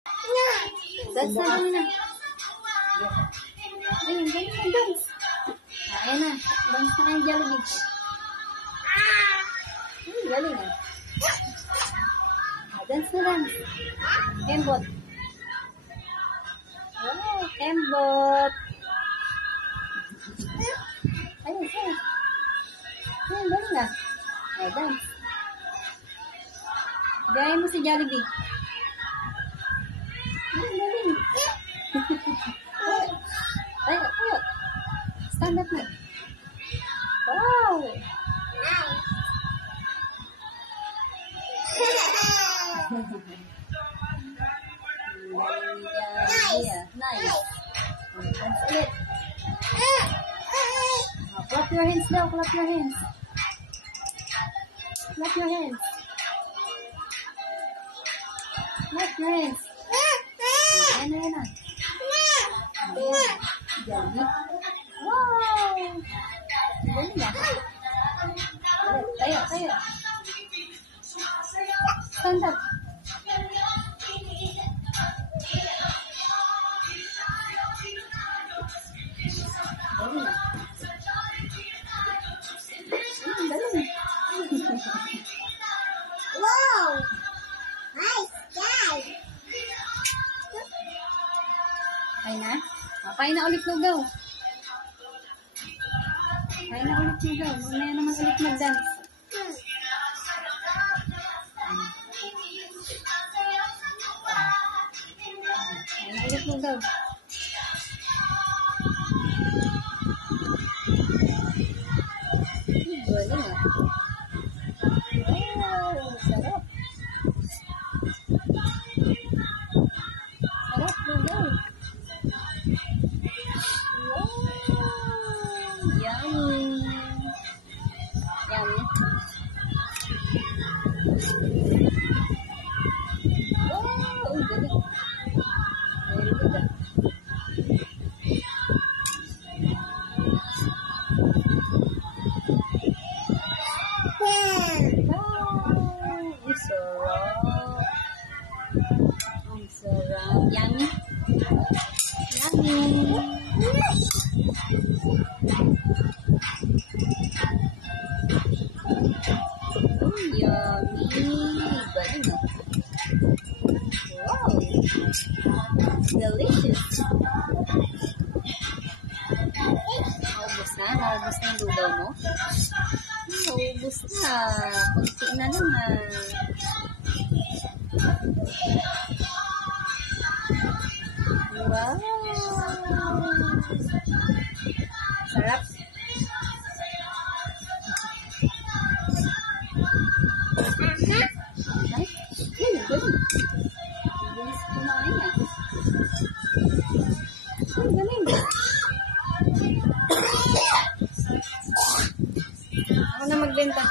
Dance na kami na. Ayun, galing na, dance. Ayan na, dance na kayong Jollibee. Galing na. Dance na dance. Kembot. Oh, kembot. Ayun, ayun. Ayun, galing na. Ay, dance. Gaya mo si Jollibee. Ayun, galing. Tayo, tayo. Stand up na. Wow! Nice. Dance ulit. Clap your hands daw. Clap your hands. Clap your hands. Clap your hands. Ayan na, ayan na. Ayan. Galing. Wow! Galing na. Tayo, tayo. Stand up. Galing na. Galing. Wow! Nice guy! Kain na? Kain na ulit, lugaw. Kain na ulit, lugaw. Mamaya naman ulit mag-dance. Kain na ulit, lugaw. Galing ah. Wow, sarap. Sarap, lugaw. Wow, yummy. Yummy. Wow, galing. Very good ah. Wow, ang sarap. Yummy. Yummy. Yummy. Galing ah. Wow. Delicious. Naubos na? Naubos na yung lugaw mo? Naubos na. Kunti na naman. Wow. Sarap. Ay, galing. Bilis kumain ah. Ay, galing. Ako na magbenta.